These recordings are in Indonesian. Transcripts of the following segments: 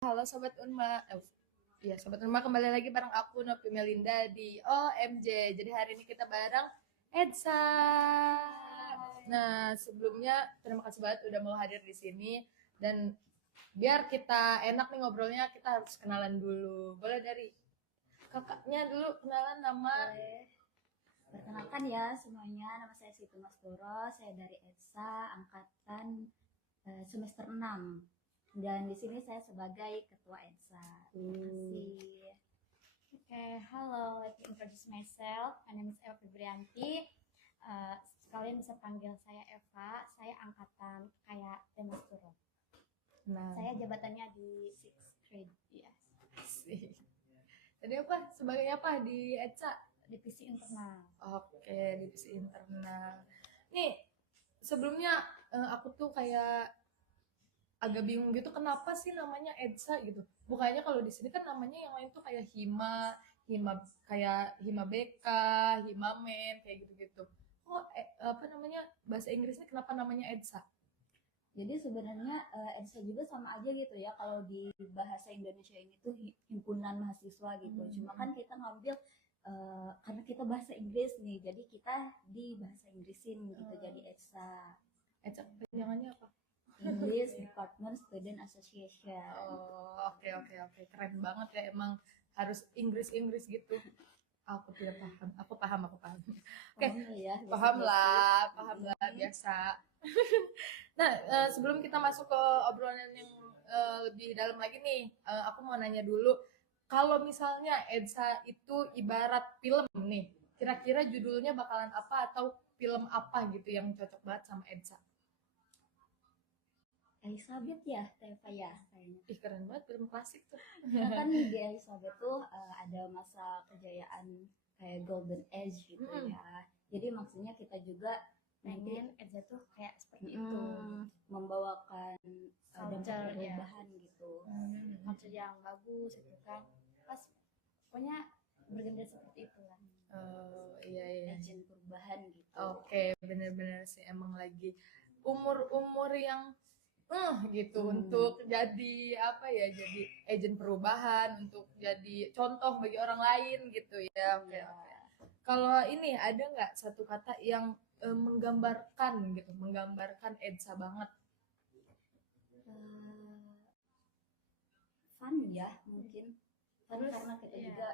Halo Sobat Unma, iya Sobat Unma kembali lagi bareng aku Novi Melinda di OMJ. Jadi hari ini kita bareng Edsa. Nah sebelumnya terima kasih banget udah mau hadir di sini dan biar kita enak nih ngobrolnya kita harus kenalan dulu. Boleh dari kakaknya dulu kenalan nama. Boleh. Perkenalkan ya semuanya, nama saya Siti Mas Doro, saya dari EDSA angkatan semester 6. Dan di sini saya sebagai ketua EDSA. Terima kasih. Hello, let me introduce myself. My name is Eva Febrianti. Kalian bisa panggil saya Eva. Saya angkatan kayak Mas Doro. Nah, Saya jabatannya di 6th grade. Yes. asik. Tadi apa? Sebagai apa di Edsa? Divisi internal. Oke, divisi internal. Nih, sebelumnya aku tuh kayak agak bingung gitu kenapa sih namanya Edsa gitu. Bukannya kalau di sini kan namanya yang lain tuh kayak Hima, Hima kayak Hima BK, Hima Men kayak gitu-gitu. Oh, apa namanya bahasa Inggrisnya kenapa namanya Edsa? Jadi sebenarnya EDSA juga sama aja gitu ya, kalau di bahasa Indonesia ini tuh himpunan mahasiswa gitu. Cuma kan kita ngambil karena kita bahasa Inggris nih, jadi kita di bahasa Inggrisin gitu, jadi EDSA. Edsa panjangannya apa? English Department Student Association. Oh, oke. Keren banget ya emang harus Inggris gitu. Aku tidak paham. Aku paham. Oke, Ya, paham lah biasa. Nah, sebelum kita masuk ke obrolan yang lebih dalam lagi nih, aku mau nanya dulu, kalau misalnya Edsa itu ibarat film nih, kira-kira judulnya bakalan apa atau film apa gitu yang cocok banget sama Edsa? Elizabeth ya, Teva ya kayaknya. Ih, keren banget film klasik tuh. Karena kan di Elizabeth tuh ada masa kejayaan kayak Golden Age gitu ya. Jadi maksudnya kita juga Pengen Edsa tuh kayak seperti itu. membawakan dampak Culture, ya. perubahan gitu. Culture yang bagus itu kan. Pas pokoknya bergender seperti itu lah. Oh, iya. Agent perubahan gitu. Oke, bener-bener sih emang lagi umur-umur yang gitu untuk jadi apa ya, jadi agen perubahan, untuk jadi contoh bagi orang lain gitu ya. Oke. Kalau ini ada nggak satu kata yang menggambarkan Edsa banget? Fun ya mungkin. Fun karena kita juga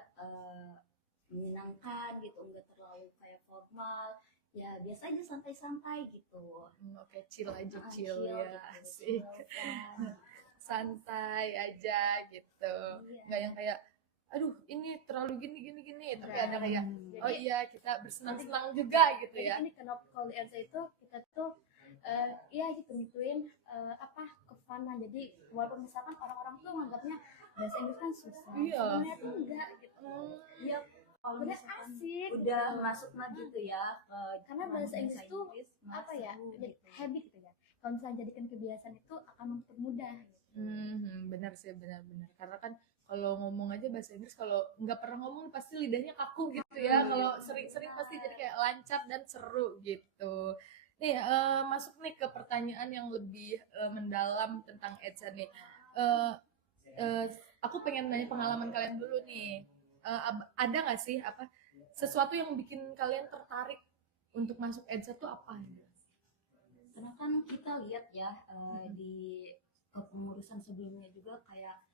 menyenangkan gitu, nggak terlalu kayak formal. Ya biasa aja santai-santai gitu. Oke, chill aja, chill Chill ya, gitu, asik. chill, Santai aja gitu, Iya. nggak yang kayak aduh ini terlalu gini tapi ada kayak oh Jadi- iya kita bersenang-senang juga gitu Jadi ya. ini kenapa kalau di Elsa itu kita tuh iya gitu ngituin kefanan. Jadi walaupun misalkan orang-orang tuh menganggapnya bahasa Inggris kan susah, Iya. sebenarnya tuh enggak gitu. Iya, kalau Udah misalkan asik udah gitu. masuk mah gitu ya ke Karena bahasa Inggris tuh mah apa ya, seru jadi gitu. habit gitu ya. Kalau misalnya jadikan kebiasaan itu akan mempermudah gitu. Benar sih, benar karena kan kalau ngomong aja bahasa Inggris kalau nggak pernah ngomong pasti lidahnya kaku gitu ya. Kalau sering-sering pasti jadi kayak lancar dan seru gitu. Nih masuk nih ke pertanyaan yang lebih mendalam tentang Edsa nih. Eh, aku pengen nanya pengalaman kalian dulu nih. Ada nggak sih apa sesuatu yang bikin kalian tertarik untuk masuk Edsa tuh apa? Karena kan kita lihat ya di kepengurusan sebelumnya juga kayak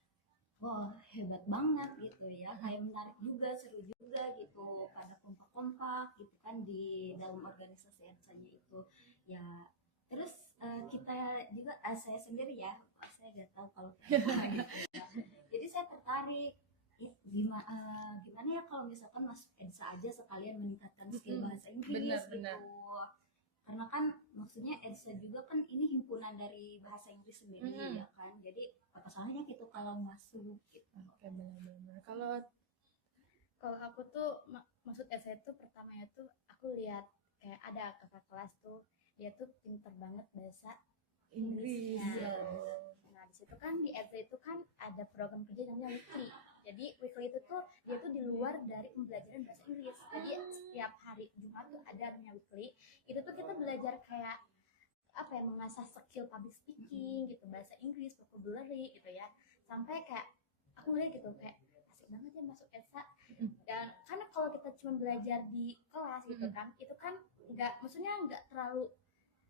wah hebat banget gitu ya, kayak menarik juga, seru juga gitu, pada kompak-kompak gitu kan di dalam organisasi EDSA-nya itu ya. Terus kita juga saya sendiri ya, saya nggak tahu kalau kenapa gitu ya. Jadi saya tertarik ya, gimana ya kalau misalkan masuk EDSA aja sekalian meningkatkan skill bahasa Inggris Benar. gitu. Karena kan maksudnya EDSA juga kan ini himpunan dari bahasa Inggris sendiri ya kan, jadi apa salahnya gitu kalau masuk gitu. Oke, benar. Kalau aku tuh maksud essay itu pertamanya tuh aku lihat kayak ada kakak kelas tuh dia tuh pinter banget bahasa Inggris. Inggrisnya. Nah di situ kan di essay itu kan ada program kerja namanya Weekly. Jadi Weekly itu tuh dia tuh di luar dari pembelajaran bahasa Inggris. Jadi setiap hari Jumat tuh ada namanya Weekly. Itu tuh kita belajar kayak apa ya, mengasah skill public speaking gitu, bahasa Inggris, vocabulary gitu ya. sampai kayak aku ngeliat gitu kayak asik banget ya masuk EDSA. Dan karena kalau kita cuma belajar di kelas gitu kan, itu kan maksudnya nggak terlalu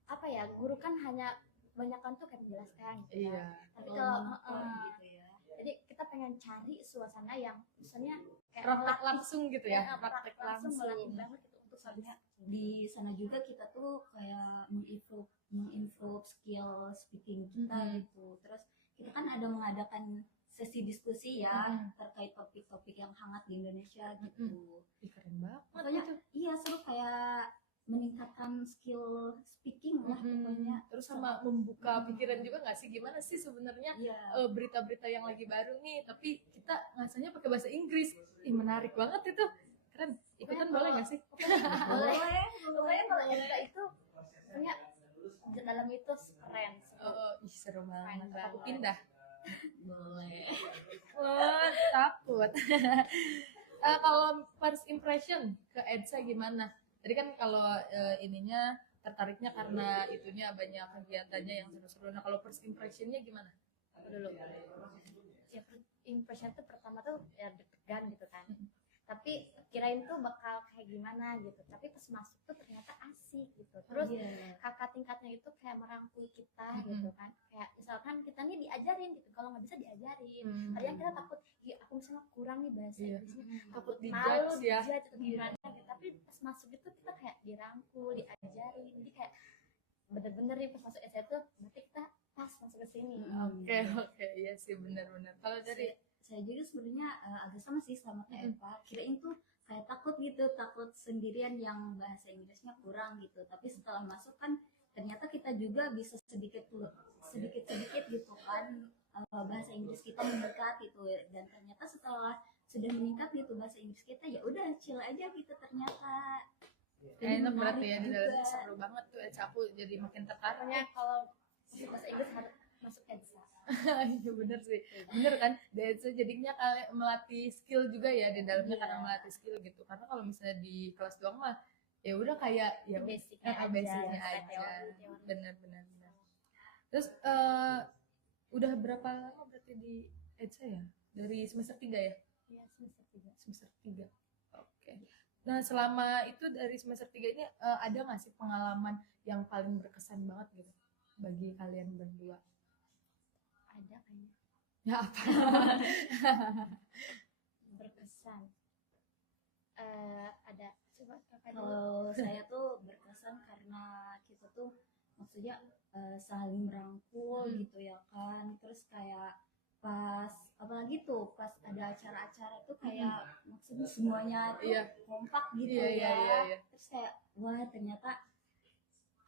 apa ya, guru kan hanya kebanyakan tuh kayak menjelaskan gitu Iya. tapi kalau gitu ya. jadi kita pengen cari suasana yang misalnya kayak Praktek melatih, langsung gitu ya, praktek langsung melatih banget gitu untuk Soalnya di sana juga kita tuh kayak mengimprove skill speaking kita gitu. Terus kita kan ada mengadakan sesi diskusi ya terkait topik-topik yang hangat di Indonesia gitu. Ih, keren banget. Pokoknya iya seru, kayak meningkatkan skill speaking lah pokoknya. Terus sama membuka pikiran juga nggak sih, gimana sih sebenarnya Iya. berita-berita yang lagi baru nih, tapi kita ngasanya pakai bahasa Inggris. Ih, menarik banget itu. Keren. Ikutan boleh nggak sih? boleh. Pokoknya kalau EDSA itu punya dalam itu keren. Ih, seru banget. Keren Aku banget. pindah. Boleh. Takut. Kalau first impression ke EDSA gimana? Tadi kan kalau ininya tertariknya karena itunya banyak kegiatannya yang seru-seru. Nah, kalau first impressionnya gimana? Apa dulu? Ya impression tuh pertama tuh ya deg-degan gitu kan, tapi kirain tuh bakal kayak gimana gitu, tapi pas masuk tuh ternyata asik gitu. Terus kakak tingkatnya itu kayak merangkul kita gitu kan, kayak misalkan kita nih diajarin gitu, kalau nggak bisa diajarin. Kadang kita takut, ya aku misalnya kurang nih bahasa Inggrisnya, Takut malu dijudge ya. dijudge atau gimana gitu. Tapi pas masuk itu kita kayak dirangkul, diajarin, jadi kayak bener-bener nih pas masuk SMA tuh berarti kita pas masuk ke sini. Oke, iya sih benar-benar. Kalau dari Saya juga sebenarnya agak sama sih sama kayak Eva. Kirain tuh kayak takut gitu, takut sendirian yang bahasa Inggrisnya kurang gitu. Tapi setelah masuk kan ternyata kita juga bisa sedikit gitu kan bahasa Inggris kita meningkat gitu. Dan ternyata setelah sudah meningkat gitu bahasa Inggris kita, ya udah chill aja gitu ternyata. Jadi enak berarti ya, menarik di juga. dalamnya seru banget tuh. Aku jadi makin tertarik. Makanya kalau bahasa Inggris harus masuk EDSA. Iya bener sih, bener kan. Dan jadinya kalian melatih skill juga ya di dalamnya, karena melatih skill gitu. Karena kalau misalnya di kelas doang mah ya udah kayak ya Basicnya basicnya aja, aja. teori. Benar. Terus udah berapa lama berarti di EDSA ya? Dari semester 3 ya? Iya, semester 3. Semester 3. Oke. Nah, selama itu dari semester 3 ini ada nggak sih pengalaman yang paling berkesan banget gitu bagi kalian berdua? Ada kayaknya Ya apa? berkesan. Ada coba kakak dulu. Kalau saya tuh berkesan karena kita tuh maksudnya saling merangkul gitu ya kan. Terus kayak pas apalagi tuh pas ada acara-acara tuh kayak maksudnya semuanya tuh kompak gitu Iya. Terus kayak wah ternyata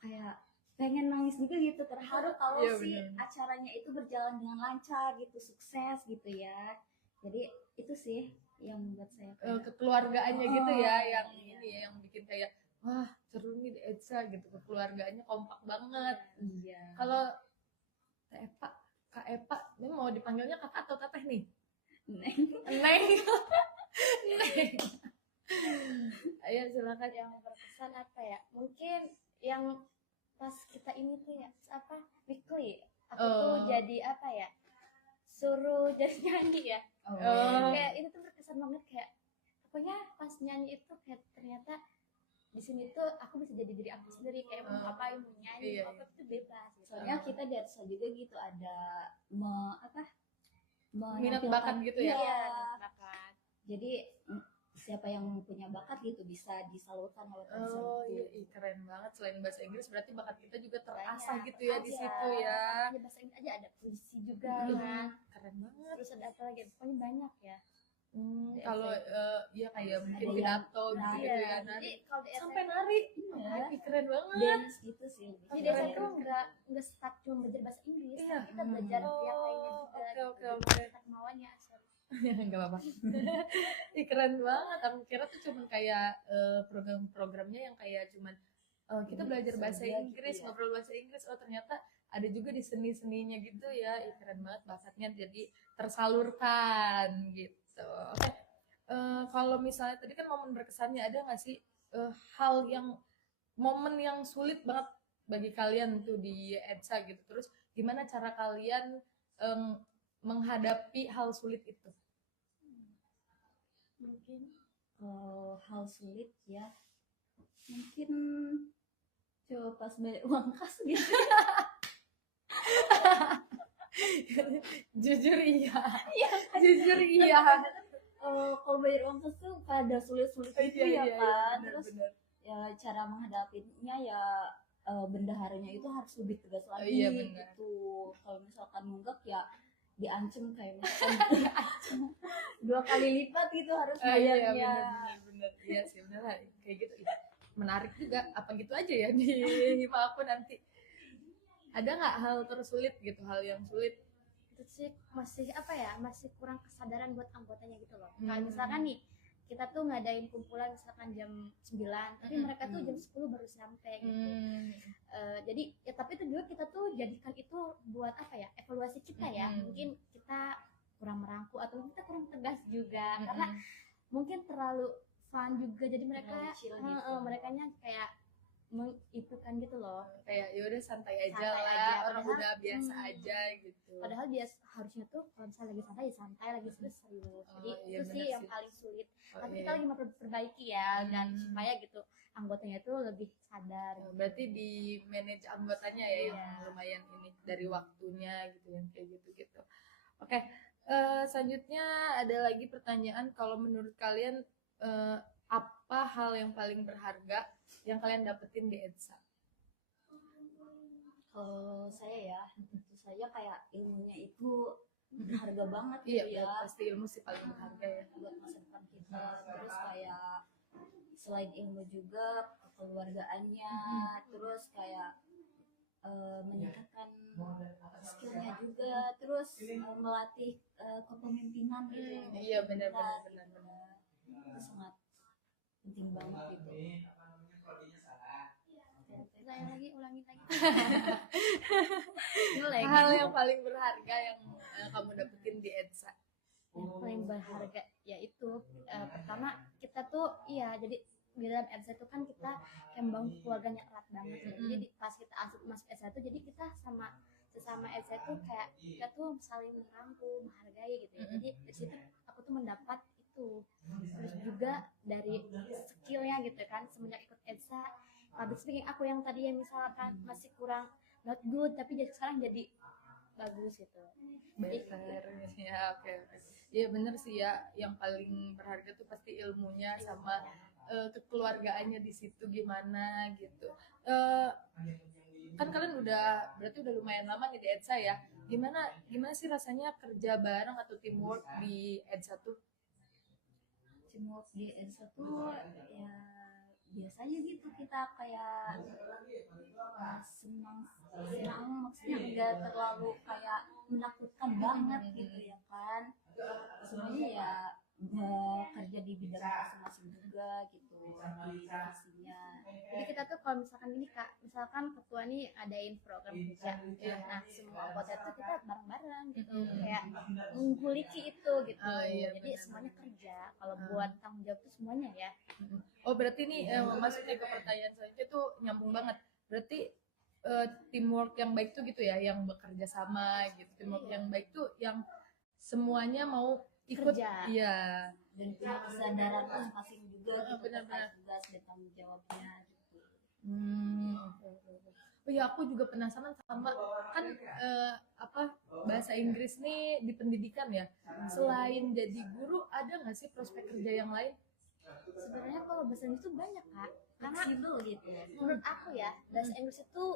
kayak pengen nangis juga gitu, terharu kalau si acaranya itu berjalan dengan lancar gitu, sukses gitu ya. Jadi itu sih yang membuat saya Kekeluargaannya gitu ya, yang ini ya, yang bikin kayak wah seru nih di EDSA gitu, kekeluargaannya kompak banget. Iya. Kalau Kak Epa, ini mau dipanggilnya kakak atau teteh nih? Neng. Ayo silakan. Yang berkesan apa ya, mungkin yang pas kita ini tuh ya apa weekly aku tuh jadi apa ya, suruh jadi nyanyi ya. Kayak itu tuh berkesan banget, kayak pokoknya pas nyanyi itu kayak ternyata di sini tuh aku bisa jadi diri aku sendiri, kayak mau ngapain, mau nyanyi mau apa itu bebas gitu. Soalnya kita di atas juga gitu ada minat bakat gitu ya. Iya, bakat. Jadi siapa yang punya bakat gitu bisa disalurkan lewat konser Iya, keren banget. Selain bahasa Inggris berarti bakat kita juga terasah gitu ya di situ ya. Ada bahasa Inggris aja, ada puisi juga kan. Keren banget. Terus ada apa lagi, pokoknya banyak ya. Kalau ya kayak mungkin pidato gitu ya. Jadi kalau di sampai nari. Keren banget. dance gitu sih. Di desa tuh nggak stuck cuma belajar bahasa Inggris, tapi kita belajar yang lainnya juga. Oke. Kita kemauannya Ya nggak apa-apa. Keren banget. Aku kira tuh cuman kayak program-programnya yang kayak cuman kita belajar bahasa Inggris, ngobrol bahasa Inggris. Oh ternyata ada juga di seni-seninya gitu ya. Keren banget, bakatnya jadi tersalurkan gitu. Oke. Kalau misalnya tadi kan momen berkesannya, ada nggak sih momen yang sulit banget bagi kalian tuh di EDSA gitu? Terus gimana cara kalian menghadapi hal sulit itu? Mungkin hal sulit ya, mungkin coba pas bayar uang kas gitu. Jujur iya. Iya, Jujur iya. kalau bayar uang kas tuh pada sulit-sulit gitu ya kan. Terus benar. ya cara menghadapinya ya bendaharanya itu harus lebih tegas lagi Iya, benar. gitu. Kalau misalkan nunggak ya diancam kayak misalkan 2 kali lipat gitu harus Iya, bayarnya. benar. Iya sih, benar. Kayak gitu. Ih, menarik juga. Apa gitu aja ya di hima aku nanti. Ada nggak hal tersulit gitu, hal yang sulit? Itu sih masih apa ya, masih kurang kesadaran buat anggotanya gitu loh. Hmm. Kayak misalkan nih kita tuh ngadain kumpulan misalkan jam 9, tapi mereka tuh jam 10 baru sampai gitu. Jadi ya tapi itu juga kita tuh jadikan itu buat apa ya, evaluasi kita ya. Mungkin kita kurang merangkul atau kita kurang tegas juga karena mungkin terlalu fun juga, jadi mereka Chill gitu. merekanya kayak mengikukan gitu loh. Kayak ya udah santai aja Santai lah, aja. orang Padahal, udah biasa aja gitu. Padahal harusnya tuh kalau misalnya lagi santai ya santai, lagi serius. Jadi iya, itu sih bener yang sih. paling sulit. Oh, Tapi iya. kita lagi memperbaiki ya, dan supaya gitu anggotanya tuh lebih sadar. Berarti di manage anggotanya ya yang Iya. lumayan ini dari waktunya gitu, yang kayak gitu. Oke, selanjutnya ada lagi pertanyaan, kalau menurut kalian apa hal yang paling berharga yang kalian dapetin di EDSA? Kalau saya ya, tentu saja kayak ilmunya itu berharga banget Iya, gitu ya pasti ilmu sih paling berharga ya. buat masa depan kita. Terus kayak selain ilmu juga kekeluargaannya, terus kayak meningkatkan skillnya juga, terus melatih kepemimpinan gitu. Iya, benar. Itu sangat penting banget gitu. Saya lagi ulangin lagi. Hal yang paling berharga yang kamu dapetin di EDSA? Yang paling berharga yaitu pertama kita tuh jadi di dalam EDSA itu kan kita yang bangun keluarganya erat banget ya. Jadi pas kita masuk EDSA itu, jadi kita sesama EDSA itu kayak kita tuh saling merangkul, menghargai gitu ya. Jadi di situ aku tuh mendapat itu. Terus juga dari skillnya gitu kan, semenjak ikut EDSA, public speaking aku yang tadi yang misalkan masih kurang not good, tapi jadi sekarang jadi bagus gitu. Better ya, oke. Iya bener sih ya, yang paling berharga tuh pasti ilmunya sama kekeluargaannya di situ gimana gitu. Kan kalian berarti udah lumayan lama nih di EDSA ya. Gimana sih rasanya kerja bareng atau teamwork di EDSA tuh? Teamwork di EDSA tuh ya biasanya gitu, kita kayak senang maksudnya nggak terlalu kayak menakutkan banget gitu ya kan. Sebenarnya ya kerja di bidang masing-masing juga gitu divisinya. Jadi kita tuh kalau misalkan ini Kak, misalkan ketua nih adain program kerja, nah semua anggota tuh kita bareng-bareng gitu, kayak mengguliki itu gitu. Iya, jadi benar. semuanya kerja. Kalau buat tanggung jawab tuh semuanya ya. Oh berarti nih masuknya ke pertanyaan selanjutnya tuh nyambung banget. Berarti teamwork yang baik tuh gitu ya, yang bekerja sama gitu. Teamwork yang baik tuh yang semuanya mau ikut. Kerja. Iya. Dan punya kesadaran masing-masing juga gitu, Benar-benar. terkait tugas dan tanggung jawabnya gitu. Oke. Oh ya, aku juga penasaran sama kan bahasa Inggris nih di pendidikan ya. Selain jadi guru, ada nggak sih prospek kerja yang lain? Sebenarnya kalau bahasa Inggris tuh banyak Kak, karena Fleksibel gitu. menurut aku ya bahasa Inggris itu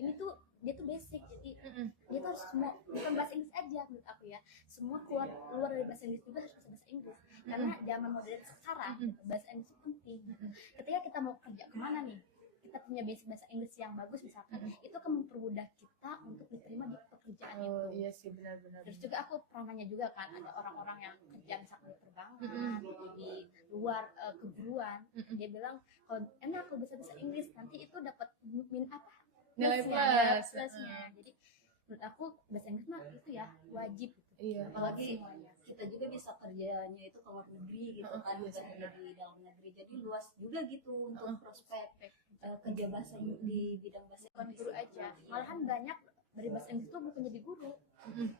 ini tuh dia tuh basic, jadi dia tuh harus semua, bukan bahasa Inggris aja menurut aku ya, semua luar dari bahasa Inggris juga harus bisa bahasa Inggris, karena zaman modern sekarang bahasa Inggris itu penting. Ketika kita mau kerja kemana nih, kita punya basic bahasa Inggris yang bagus misalkan, itu akan mempermudah kita untuk diterima di pekerjaan itu. Iya sih, benar-benar. Terus juga aku pernah nanya juga kan, ada orang-orang yang kerja misalkan di perbankan gitu, di luar keguruan, dia bilang kalau enak kalau bisa bahasa Inggris nanti itu dapat Nilai plusnya. Jadi menurut aku bahasa Inggris mah itu ya wajib gitu. Iya. Apalagi kita juga bisa kerjanya itu ke luar negeri gitu kan, bukan hanya di dalam negeri. Jadi luas juga gitu untuk prospek kerja bahasa di bidang bahasa Bukan Inggris. guru aja, malahan banyak dari bahasa Inggris tuh bukan jadi guru.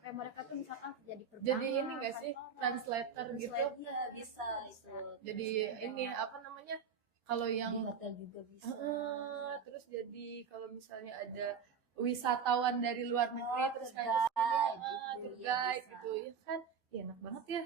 Kayak mereka tuh misalkan kerja di perumahan, Jadi ini nggak sih translator gitu? Iya, bisa itu. Jadi ini apa namanya? Kalau yang Di hotel juga bisa. terus jadi kalau misalnya ada wisatawan dari luar negeri terus tour kayak guide tour gitu, ya guide bisa. gitu ya kan, ya enak banget ya,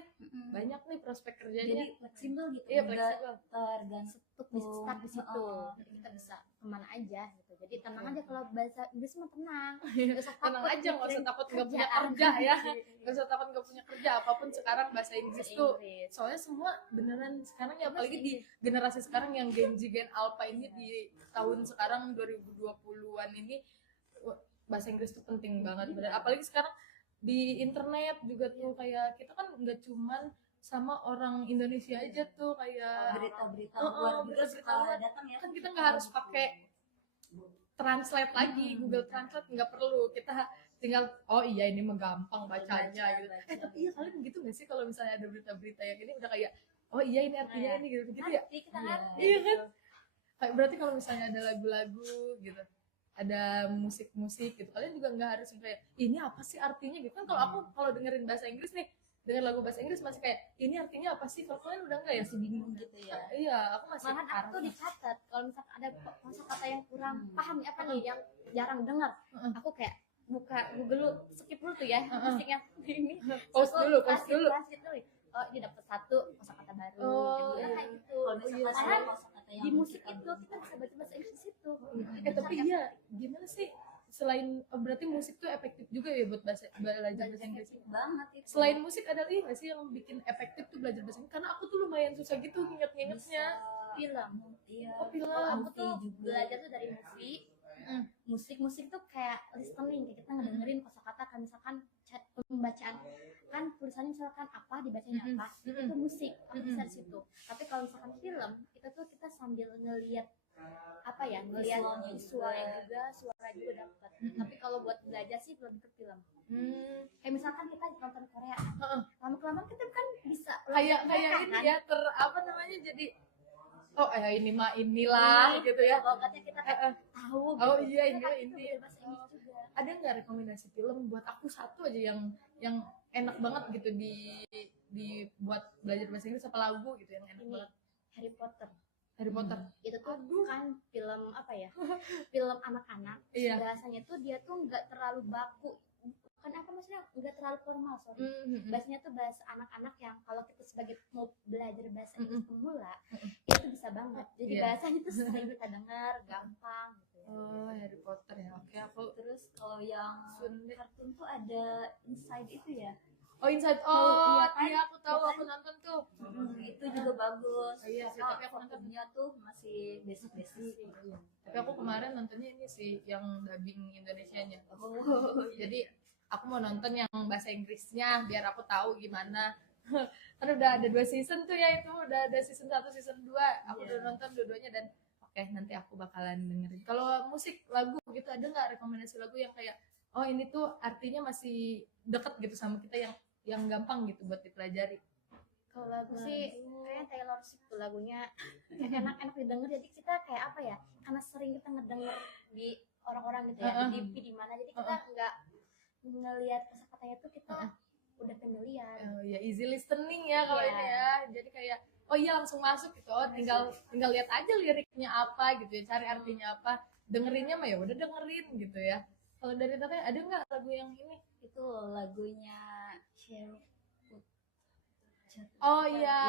banyak nih prospek kerjanya. Jadi fleksibel gitu, Iya, nggak fleksibel. tergantung untuk bisa start di situ. Heeh. Jadi kita bisa kemana aja gitu. Jadi tenang aja kalau bahasa Inggris mah tenang. Nggak usah Tenang takut aja, nggak usah mikirin takut nggak punya kerjaan. kerja ya, nggak usah takut nggak punya kerja, apapun sekarang bahasa Inggris Bahasa tuh, Inggris. soalnya semua beneran sekarang ya, Bahasa apalagi di Inggris. generasi sekarang yang Gen Z Gen Alpha ini di tahun sekarang 2020-an ini, bahasa Inggris tuh penting banget bener. Apalagi sekarang di internet juga tuh kayak kita kan nggak cuman sama orang Indonesia aja tuh, kayak berita-berita Oh, luar juga berita-berita suka luar. datang ya. kan kita nggak harus pakai translate lagi, Google Translate nggak perlu, kita tinggal oh iya ini mah gampang bacanya gitu. Tapi iya kalian gitu nggak sih kalau misalnya ada berita-berita yang ini udah kayak oh iya ini artinya ini gitu gitu ya. Ngerti, kita Iya. ngerti. Iya kan? Kayak berarti kalau misalnya ada lagu-lagu gitu, ada musik-musik gitu, kalian juga nggak harus kayak ini apa sih artinya gitu kan. Kalau aku kalau dengerin bahasa Inggris nih, denger lagu bahasa Inggris masih kayak ini artinya apa sih, kalau kalian udah nggak ya? Masih bingung gitu ya. Iya, aku masih Malahan aku tuh dicatat kalau misalkan ada kosakata yang kurang paham nih apa nih yang jarang dengar, aku kayak buka Google dulu, skip dulu tuh ya musiknya ini. Pause dulu, Aku pause dulu. translate dulu. Oh ini dapat satu kosakata baru. Oh, Jadi iya. kayak gitu. Kalau misalkan iya, ada Malahan kosakata yang di musik kita itu kita bisa baca bahasa Inggris itu. Tapi iya gimana sih, selain berarti musik tuh efektif juga ya buat belajar bahasa Inggris. banget itu. Selain musik ada lagi nggak sih yang bikin efektif tuh belajar bahasa Inggris? Karena aku tuh lumayan susah gitu nginget-ngingetnya. Film. Iya. Oh, film. Aku Movie tuh juga. belajar tuh dari movie. Musik tuh kayak listening, kayak kita ngedengerin kosakata kan, misalkan pembacaan kan tulisannya misalkan apa dibacanya apa, itu musik aku bisa di situ. Tapi kalau misalkan film itu tuh kita sambil ngelihat apa ya, ngelihat visualnya juga, suara juga dapat. Tapi kalau buat belajar sih lebih ke film. Kayak misalkan kita nonton Korea, lama-kelamaan kita kan bisa Kayak ini ya apa namanya, jadi oh ini mah inilah gitu ya. logatnya kita kan tahu. Oh gitu. iya, Kita kan ini belajar bahasa Inggris juga. ada nggak rekomendasi film buat aku satu aja yang enak banget gitu buat belajar bahasa Inggris, apa lagu gitu yang enak Ini banget? Harry Potter. Harry Potter. Itu tuh kan film apa ya, film anak-anak. Iya. Bahasanya tuh dia tuh nggak terlalu baku, bukan apa maksudnya, nggak terlalu formal, sorry. Bahasanya tuh bahasa anak-anak yang kalau kita sebagai mau belajar bahasa Inggris pemula itu bisa banget. Jadi Iya. bahasanya tuh sering kita dengar, gampang gitu ya. Oh, Harry Potter ya. Oke, aku Terus kalau yang kartun tuh ada Inside itu ya. Oh, Inside Oh, Out. iya kan? Iya, aku tahu, Iya kan? aku nonton tuh. Itu juga bagus. Iya sih, tapi aku nonton. Kartunnya tuh masih basic-basic. Tapi aku kemarin nontonnya ini sih yang dubbing Indonesianya. Oh, Jadi aku mau nonton yang bahasa Inggrisnya biar aku tahu gimana. Kan udah ada 2 season tuh ya, itu udah ada season 1, season 2. Aku Iya. udah nonton dua-duanya dan oke, nanti aku bakalan dengerin. Kalau musik, lagu gitu, ada nggak rekomendasi lagu yang kayak oh ini tuh artinya masih deket gitu sama kita, yang gampang gitu buat dipelajari? Kalau lagu sih kayaknya Taylor Swift tuh lagunya kayak enak-enak didengar, jadi kita kayak apa ya, karena sering kita ngedenger di orang-orang gitu ya, di TV di mana, jadi kita nggak ngelihat kosakatanya tuh kita udah familiar. Oh ya, easy listening ya kalau Iya. ini ya. Jadi kayak oh iya langsung masuk gitu. Oh tinggal lihat aja liriknya apa gitu ya, cari artinya apa. Dengerinnya mah ya udah dengerin gitu ya. Kalau dari Teteh ada nggak lagu yang ini? itu lagunya Cher. Oh iya,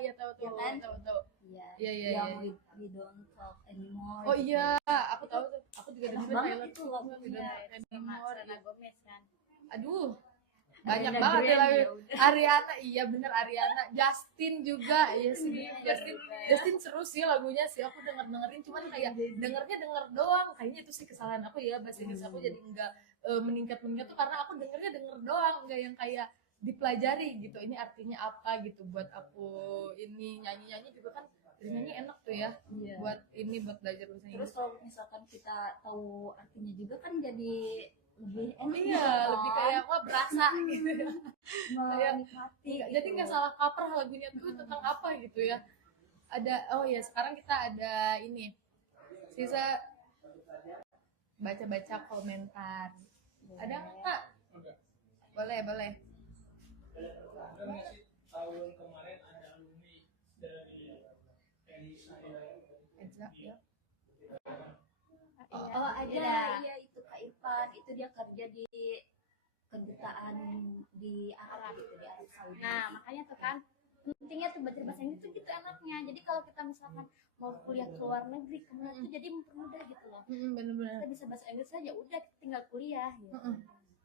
iya tahu Iya kan? tahu. Iya. Iya, iya, Yang iya. we don't talk anymore. Oh gitu. iya, aku tahu tuh. Aku juga Enak dengerin banget Taylor itu Swift, lagunya. We Don't Talk Sama Anymore. Selena Gomez kan. Aduh, banyak Ariana banget ya Grande, lagu. ya udah. Ariana, iya bener Ariana. Justin juga, iya sih. Justin seru sih lagunya sih. Aku dengerin, cuman kayak denger doang. Kayaknya itu sih kesalahan aku ya, bahasa Inggris aku jadi enggak meningkat tuh karena aku denger doang, enggak yang kayak dipelajari gitu. Ini artinya apa gitu buat aku ini nyanyi juga kan. Nyanyi enak tuh ya. Iya. Buat belajar bahasa Terus Inggris. kalau misalkan kita tahu artinya juga kan jadi lebih enak Iya, gitu lebih kan. kayak wah berasa gitu ya. Menikmati Jadi gitu. nggak salah kaprah lagunya tuh tentang apa gitu ya. Ada oh ya sekarang kita ada ini sisa baca-baca komentar Ada nggak Kak? Boleh. Ada nggak sih tahun kemarin ada alumni dari saya Edza, ya. Oh ada, iya itu Kak Irfan, itu dia kerja di kedutaan di Arab itu, di Arab Saudi. Nah, makanya tuh kan pentingnya tuh belajar bahasa Inggris tuh gitu enaknya. Jadi kalau kita misalkan mau kuliah ke luar negeri, kemudian tuh jadi mempermudah gitu loh. Bener-bener. Kita bisa bahasa Inggris aja, udah kita tinggal kuliah gitu.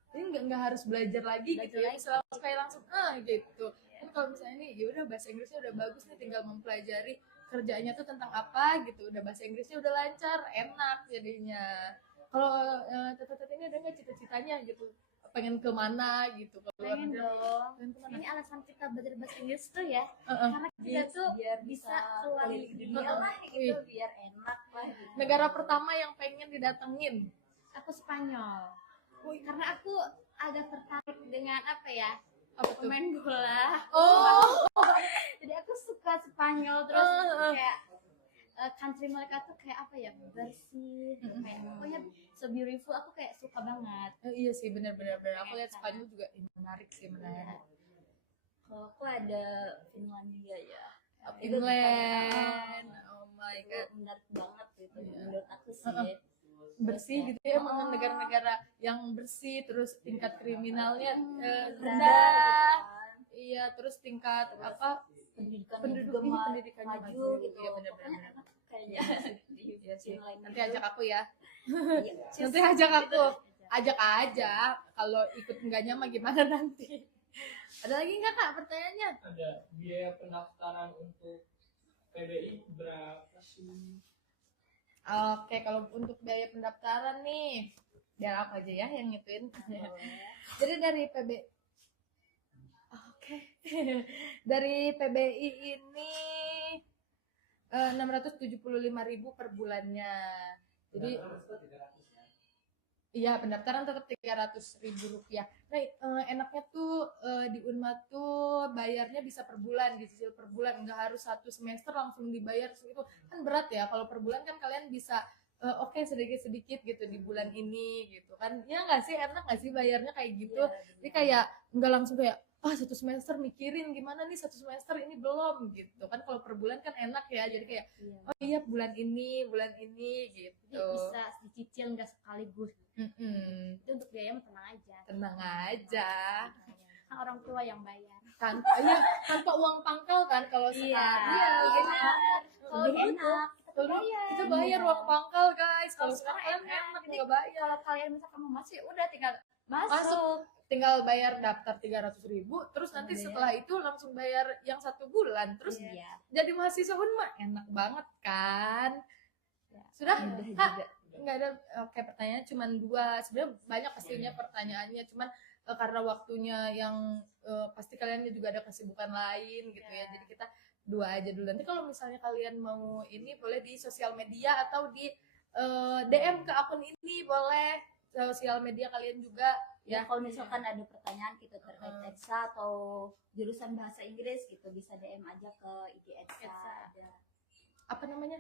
Ini nggak harus belajar lagi Belajar gitu ya, lagi. bisa langsung kayak langsung gitu. Kan kalau misalnya nih, ya udah bahasa Inggrisnya udah bagus nih, tinggal mempelajari kerjanya tuh tentang apa gitu, udah bahasa Inggrisnya udah lancar, enak jadinya. Kalau Tete ini ada nggak cita-citanya gitu, pengen kemana gitu? Ke luar Pengen negeri? dong. Pengen kemana? Ini alasan kita belajar bahasa Inggris tuh ya, Heeh. karena kita tuh biar bisa bisa keluar keliling di dunia lah gitu, Wih. biar enak lah gitu. Negara pertama yang pengen didatengin? Aku Spanyol. Karena aku agak tertarik dengan apa ya? Apa tuh? Pemain bola. Oh, Jadi aku suka Spanyol terus Heeh. kayak country mereka tuh kayak apa ya? Bersih, kayak pokoknya so beautiful. Aku kayak suka banget. iya sih, benar-benar. Aku lihat Spanyol juga menarik sih, menarik. Kalau aku ada Finlandia ya. Finland, oh my god, Itu menarik banget gitu Iya. menurut aku sih. bersih gitu ya, emang negara-negara yang bersih, terus tingkat kriminalnya rendah, Rendah, iya, terus tingkat apa pendidikannya juga pendidikannya maju gitu. iya Pokoknya benar-benar. enak kayaknya di Iya sih. Finland Nanti itu. ajak aku ya, Iya, nanti ajak aku, ajak aja. Kalau ikut enggaknya mah gimana nanti? Ada lagi nggak Kak pertanyaannya? ada biaya pendaftaran untuk PBI berapa sih? Oke, kalau untuk biaya pendaftaran nih, biar aku aja ya yang ngituin. Jadi dari PB, oke, dari PBI ini 675.000 per bulannya. Jadi iya, pendaftaran tetap 300.000 rupiah. Nah, enaknya tuh di Unmad tuh bayarnya bisa per bulan, dicicil per bulan, nggak harus satu semester langsung dibayar segitu. Kan berat ya, kalau per bulan kan kalian bisa oke sedikit-sedikit gitu di bulan ini gitu kan. Ya nggak sih, enak nggak sih bayarnya kayak gitu? Jadi kayak nggak langsung kayak satu semester mikirin gimana nih satu semester ini belum gitu kan. Kalau per bulan kan enak ya, jadi kayak oh iya bulan ini gitu. Jadi bisa dicicil nggak sekaligus. Mm-mm. Itu untuk biaya mah tenang aja. Tenang aja. Kan orang tua yang bayar. Tanpa uang pangkal kan kalau sekarang. Iya, Iya. benar. Kalau Lebih dulu enak. Kalau dulu bayar. kita bayar uang pangkal guys. Kalau Kalau sekarang sekarang enak Jadi nggak bayar. kalau kalian misalkan mau masuk, udah tinggal Masuk. masuk. Tinggal bayar daftar 300.000, terus nanti Iya. setelah itu langsung bayar yang 1 bulan, terus Iya. jadi mahasiswa Unmad enak banget kan? Ya, Sudah? Mudah Kak, juga. nggak ada. Oke, pertanyaan cuma 2. Sebenarnya banyak pastinya pertanyaannya, cuman karena waktunya yang pasti kalian juga ada kesibukan lain gitu ya, jadi kita 2 aja dulu. Nanti kalau misalnya kalian mau ini boleh di sosial media atau di DM ke akun ini, boleh sosial media kalian juga Ya, ya. kalau misalkan ada pertanyaan gitu terkait EDSA atau jurusan bahasa Inggris gitu bisa DM aja ke IG EDSA. EDSA. Ada Apa namanya?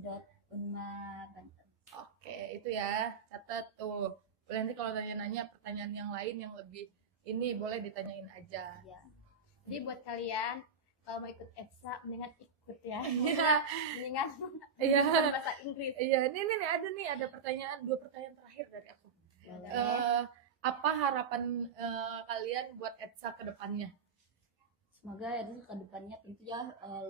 edsa.unma.banten. Oke, itu ya, catat tuh. Boleh nanti kalau nanya-nanya pertanyaan yang lain yang lebih ini boleh ditanyain aja. Ya. Jadi buat kalian kalau mau ikut EDSA mendingan ikut ya. Iya. Mendingan Iya. bahasa Inggris. Iya, ini ada pertanyaan, 2 pertanyaan terakhir dari aku. Apa harapan kalian buat EDSA ke depannya? Semoga ya ke depannya tentunya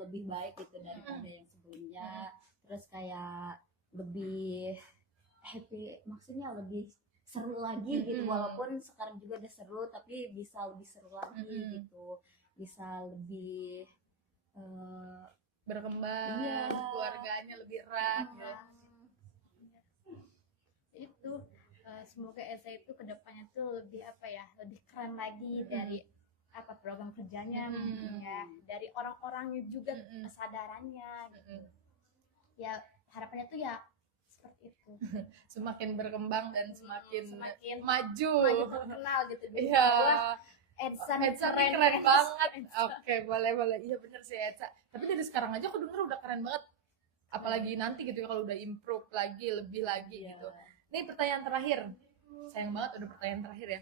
lebih baik gitu daripada yang sebelumnya. Terus kayak lebih happy, maksudnya lebih seru lagi gitu. Walaupun sekarang juga udah seru tapi bisa lebih seru lagi gitu. Bisa lebih Berkembang, Iya. keluarganya lebih erat ya. Itu semoga EDSA itu kedepannya tuh lebih apa ya, lebih keren lagi dari apa program kerjanya mungkin ya, dari orang-orangnya juga kesadarannya gitu. Ya harapannya tuh ya seperti itu, Semakin berkembang dan semakin semakin maju. terkenal gitu. Iya. Wah, EDSA nih EDSA nih keren banget. Oke, boleh. Iya bener sih EDSA. Tapi dari sekarang aja aku denger udah keren banget. Apalagi nanti gitu ya kalau udah improve lagi, lebih lagi gitu. Nih pertanyaan terakhir. Sayang banget udah pertanyaan terakhir ya.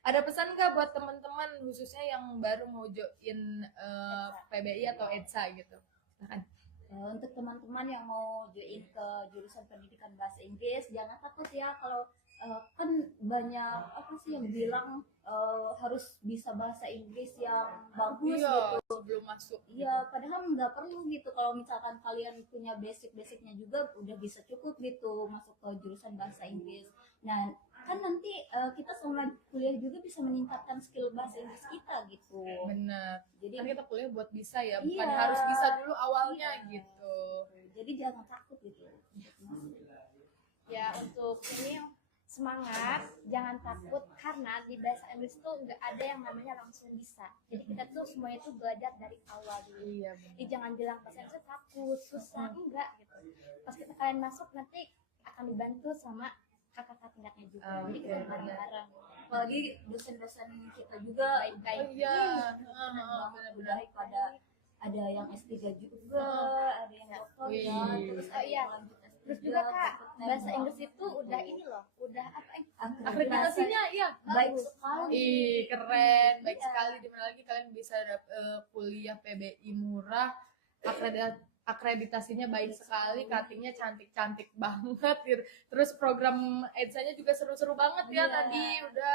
Ada pesan nggak buat teman-teman khususnya yang baru mau join PBI atau EDSA gitu? Silahkan. Untuk teman-teman yang mau join ke jurusan pendidikan bahasa Inggris, jangan takut ya kalau kan banyak apa sih yang bilang harus bisa bahasa Inggris yang bagus Iya, gitu. sebelum masuk. Iya, padahal nggak perlu gitu. Kalau misalkan kalian punya basic-basicnya juga udah bisa cukup gitu masuk ke jurusan bahasa Inggris. Nah, kan nanti kita selama kuliah juga bisa meningkatkan skill bahasa Inggris kita gitu. Bener. Jadi Kan kita kuliah buat bisa ya, bukan Iya. harus bisa dulu awalnya Iya. gitu. Jadi jangan takut gitu. Ya untuk ini semangat, jangan takut karena di bahasa Inggris tuh nggak ada yang namanya langsung bisa. Jadi kita tuh semuanya tuh belajar dari awal dulu. Iya. Jadi jangan bilang bahasa Inggris takut, susah, enggak gitu. Pas kita kalian masuk nanti akan dibantu sama kakak-kakak tingkatnya juga. Jadi kita Oke, bareng-bareng. Apalagi dosen-dosen kita juga Baik-baik. Oh iya. benar-benar udah pada ada yang S3 juga, ada yang doktor Wih. ya, terus Oh, ada iya. yang lanjut S3 Terus juga kak, berikutnya bahasa mau Inggris itu udah ini loh, udah apa Akreditasinya iya. baik bagus. sekali. Ih, keren. Baik Iya. sekali. Dimana lagi kalian bisa kuliah PBI murah. Akreditasinya baik sekali, cuttingnya cantik-cantik banget gitu. Terus program EDSA-nya juga seru-seru banget ya Iya. tadi udah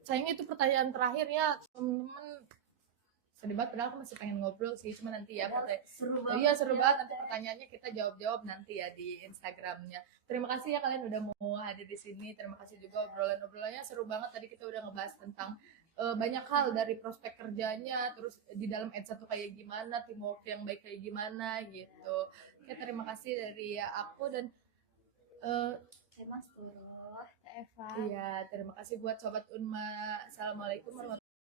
sayangnya itu pertanyaan terakhir ya temen-temen. Sedih banget, padahal aku masih pengen ngobrol sih, cuma nanti ya Padahal seru banget. iya seru ya. banget, nanti pertanyaannya kita jawab-jawab nanti ya di Instagramnya. Terima kasih ya kalian udah mau hadir di sini. Terima kasih juga obrolan-obrolannya seru banget. Tadi kita udah ngebahas tentang banyak hal dari prospek kerjanya, terus di dalam EDSA tuh kayak gimana, teamwork yang baik kayak gimana gitu. Oke, terima kasih dari aku dan Oke, Mas Tuh. Eva. iya terima kasih buat sobat Unma. Assalamualaikum warahmatullahi